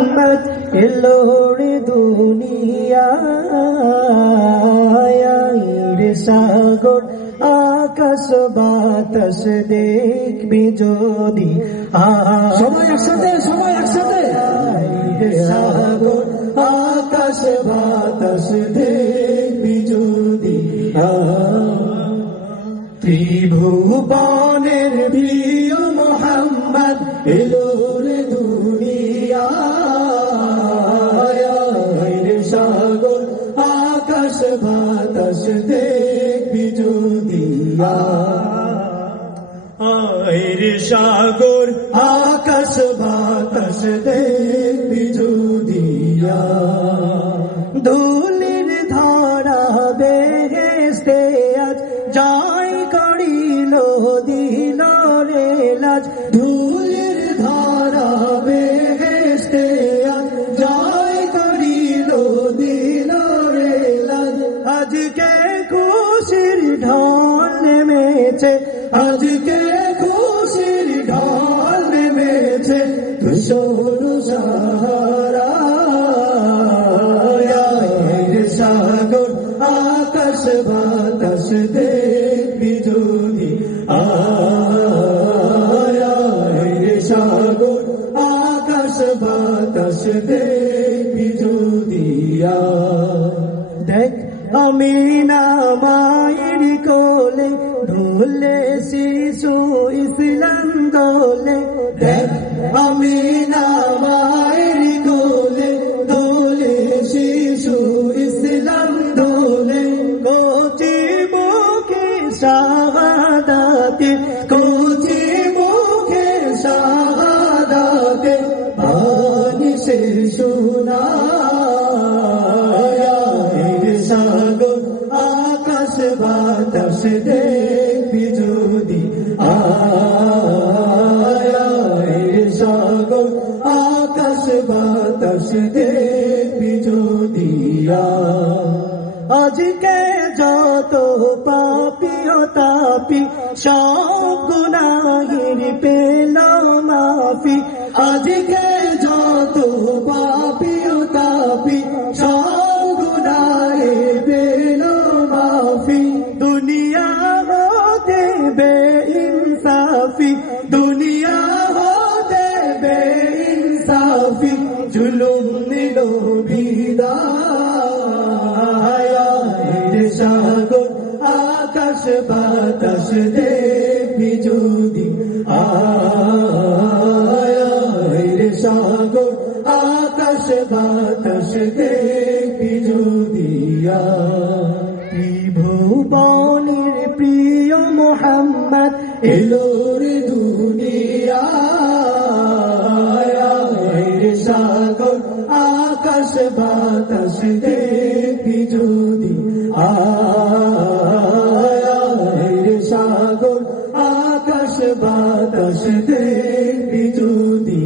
মোহাম্মদ এলো রে দুনিয়ায় সাগর আকাশ বাতাস দেখবি যদি সবাই একসাথে সাগর আকাশ বাতাস দেখবি যদি ত্রিভুবনের প্রিয় মোহাম্মদ এলো রে দুনিয়ায় সাগর আকাশ বাতাস দেখবি যদি সাগর আকাশ বাতাস দেখবি যদি ধুলির ধারা বেহেশতে আজ জয় করিল দিল রে লাজ ধুলির ধারা বেহেশতে আজ জয় করিল দিল রে লাজ আজকে খুশির ঢল নেমেছে আজকে খুশির ঢল নেমেছে তুষার সাহারা সাগর আকাশ বাতাস দেখবি যদি সাগর আকাশ বাতাস দেখবি যদি দেখ আমি না মায়ের কোলে ঢোলে শিশু ইসলাম দোলে দেখ আমি না মায়ের কোলে দোলে শিশু ইসলাম দোলে কোচি মুখে শাহাদাতে কোচি মুখে শাহাদাতে বাণী সে শোনা সাগর আকাশ বাতাস দেখবি যদি সাগর আকাশ বাতাস দেখবি যদি আজকে যত পাপি ও তাপি সব গুনাহের পেল মাফি আজকে যত পাপি ও তাপি সব গুনাহের পেল মাফি দুনিয়া হতে বেইনসাফি দুনিয়া হতে বেইনসাফি জুলুম নিল বিদায় সাগর আকাশ বাতাস দেখবি যদি সাগর আকাশ বাতাস দেখবি যদি ত্রিভুবনের প্রিয় মোহাম্মদ এলো রে দুনিয়ায় সাগর আকাশ বাতাস দেখবি যদি সাগর আকাশ বাতাস দেখবি যদি